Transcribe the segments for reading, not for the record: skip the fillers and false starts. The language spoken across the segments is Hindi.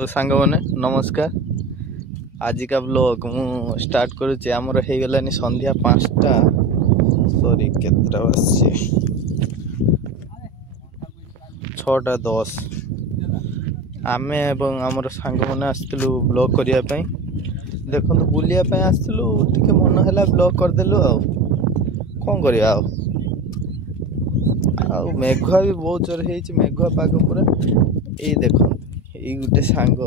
तो सांग मैंने नमस्कार। आज का ब्लॉग मु स्टार्ट करुचे। आमर हो गलानी संध्या 5टा सॉरी केतटा बजे 6:10 आमे एवं आमर सांग मैंने आसलु ब्लॉग करने देखो बुलिया आसलु टिके मन है ब्लॉग करदेलु कौन करिया मेघुआ भी बहुत जोर है मेघुआ पाग पूरा ये देखो ये गोटे सांग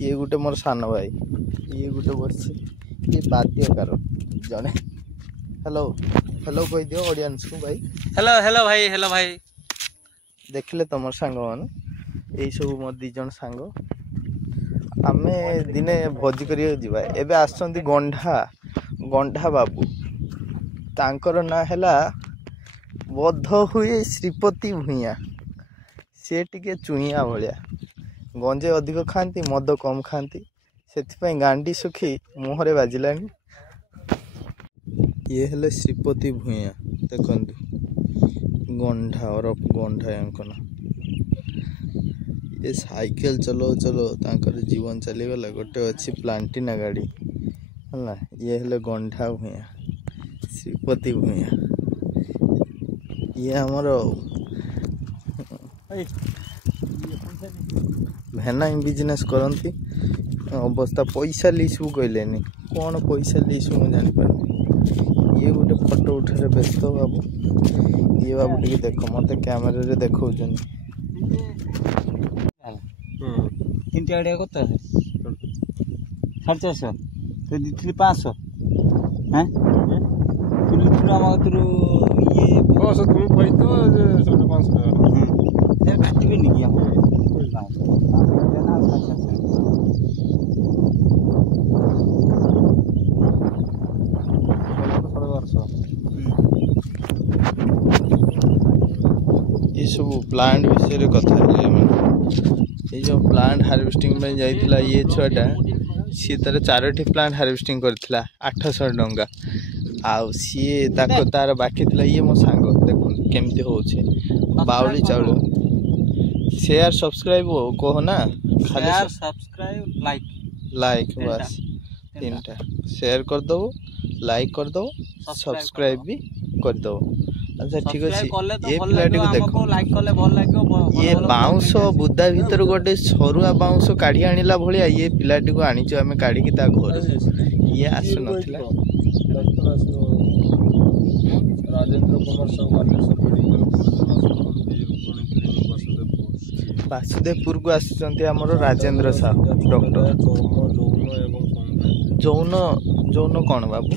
ये गोटे मोर सान भाई ये गोटे बस ये बाद्यकार जड़े हेलो हेलो कह दियो ऑडियंस को भाई हेलो हेलो भाई देखिले तुम सांग मान यही सब मोर दी जन सांग आमे दिने भोजी करिया जीवा एबे आसछंती गंढा गंढा बाबू तांकर ना हैला बोध हुए श्रीपति भूया सी टिके चुईया भाया गंजे अधिक खाती मद कम खाती से गांडी सुखी मुहरे बाजिलानी। ये हेले श्रीपति भूया देखु गंढा और गंढा यांकन ये साइकेल चलो चलो तांकर जीवन चलीगला गोटे अच्छी प्लांटिना गाड़ी है। ये हेले गंढा भूया श्रीपति भूया ये आमर भेना बिजनेस करती अवस्था पैसा लिसु कहले कौन पैसा लिसु मुझे जानी ये गोटे फोटो उठारे व्यस्त बाबू ये बाबू टे देख मत कैमेरा देखा साढ़े 400 तो दी 500 हैं ये 500 तुम पाई तो 500 काटबे नहीं ये सब प्लांट विषय कथा ये जो प्लांट हार्वेस्टिंग में जाइथिला ये छुआटा सी तार 4टी प्लांट हार्वेस्टिंग करथिला 800 टंका आउ सी तार बाकी थिला ये मो सांग देखो केमती होछे बाउली चाउल शेयर सब्सक्राइब कहो ना खाली शेयर सब्सक्राइब लाइक बस 3टा शेयर कर दो लाइक कर दो सब्सक्राइब भी कर दो। अच्छा ठीक अच्छे ये पिलाटी को देखो लाइक कले भल लागो ये बाउंस बुदा भीतर गोटे सरुआ बाउंस काढ़ी आनिला भलिया ये पिलाटी को आनिचो आमे काढ़ी की ता घर ये आसु नथिला राजेंद्र कुमार वासुदेवपुर को आसुचंती हमरो राजेंद्र साहब डॉक्टर जौन जौन कौन बाबू